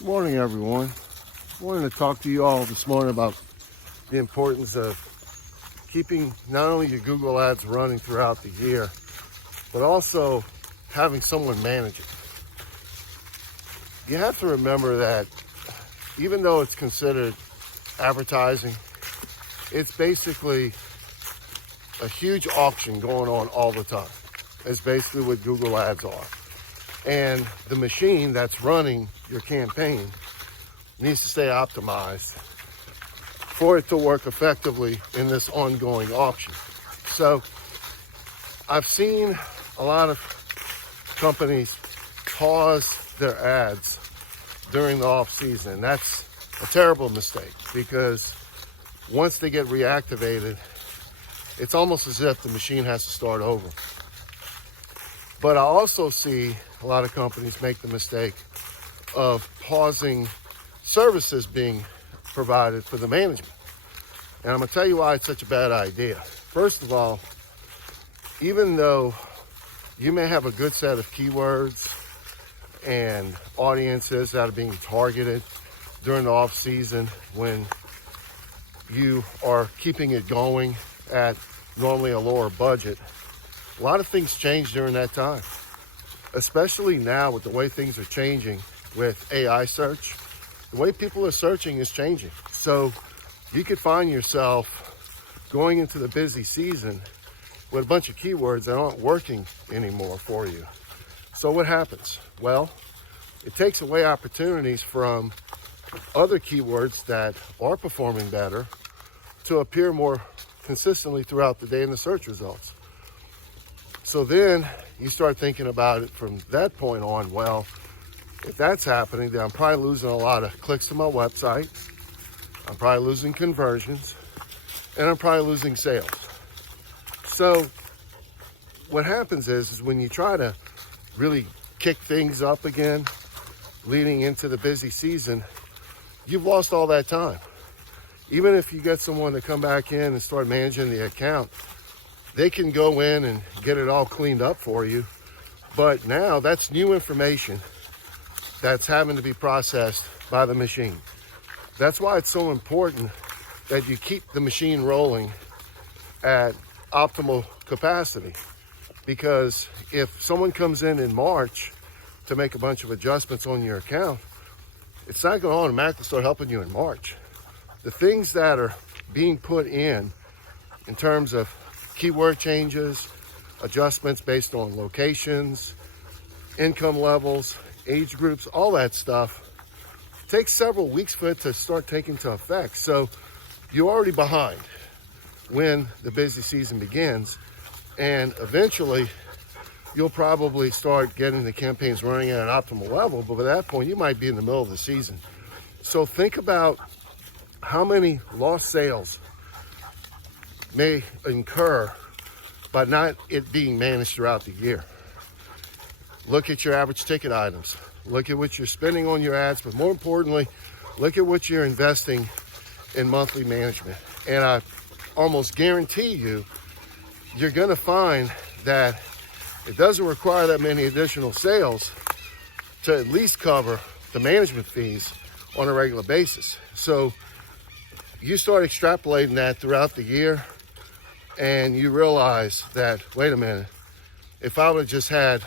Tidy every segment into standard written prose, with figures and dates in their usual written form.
Good morning, everyone. I wanted to talk to you all this morning about the importance of keeping not only your Google ads running throughout the year, but also having someone manage it. You have to remember that even though it's considered advertising, it's basically a huge auction going on all the time. It's basically what Google ads are. And the machine that's running your campaign needs to stay optimized for it to work effectively in this ongoing auction. So I've seen a lot of companies pause their ads during the off season. That's a terrible mistake because once they get reactivated, it's almost as if the machine has to start over. But I also see a lot of companies make the mistake of pausing services being provided for the management. And I'm gonna tell you why it's such a bad idea. First of all, even though you may have a good set of keywords and audiences that are being targeted during the off season when you are keeping it going at normally a lower budget, a lot of things change during that time, especially now with the way things are changing with AI search. The way people are searching is changing. So you could find yourself going into the busy season with a bunch of keywords that aren't working anymore for you. So what happens? Well, it takes away opportunities from other keywords that are performing better to appear more consistently throughout the day in the search results. So then you start thinking about it from that point on. Well, if that's happening, then I'm probably losing a lot of clicks to my website. I'm probably losing conversions, and I'm probably losing sales. So what happens is when you try to really kick things up again, leading into the busy season, you've lost all that time. Even if you get someone to come back in and start managing the account, they can go in and get it all cleaned up for you. But now that's new information that's having to be processed by the machine. That's why it's so important that you keep the machine rolling at optimal capacity. Because if someone comes in March to make a bunch of adjustments on your account, it's not going to automatically start helping you in March. The things that are being put in terms of keyword changes, adjustments based on locations, income levels, age groups, all that stuff takes several weeks for it to start taking into effect. So you're already behind when the busy season begins, and eventually you'll probably start getting the campaigns running at an optimal level, but by that point you might be in the middle of the season. So think about how many lost sales may incur by not it being managed throughout the year. Look at your average ticket items. Look at what you're spending on your ads, but more importantly, look at what you're investing in monthly management. And I almost guarantee you're gonna find that it doesn't require that many additional sales to at least cover the management fees on a regular basis. So you start extrapolating that throughout the year, and you realize that, wait a minute, if I would have just had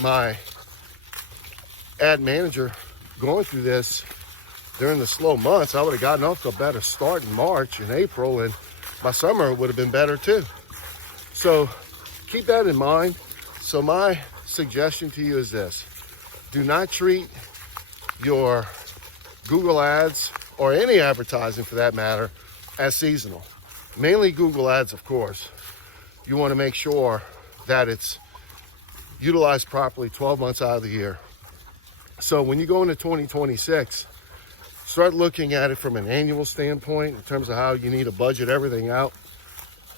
my ad manager going through this during the slow months, I would have gotten off to a better start in March and April, and my summer would have been better too. So keep that in mind. So my suggestion to you is this: do not treat your Google ads, or any advertising for that matter, as seasonal. Mainly Google ads, of course. You want to make sure that it's utilized properly 12 months out of the year. So when you go into 2026, start looking at it from an annual standpoint in terms of how you need to budget everything out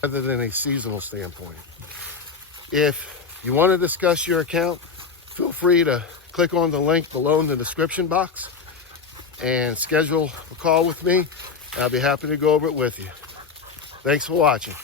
rather than a seasonal standpoint. If you want to discuss your account, feel free to click on the link below in the description box and schedule a call with me. I'll be happy to go over it with you. Thanks for watching.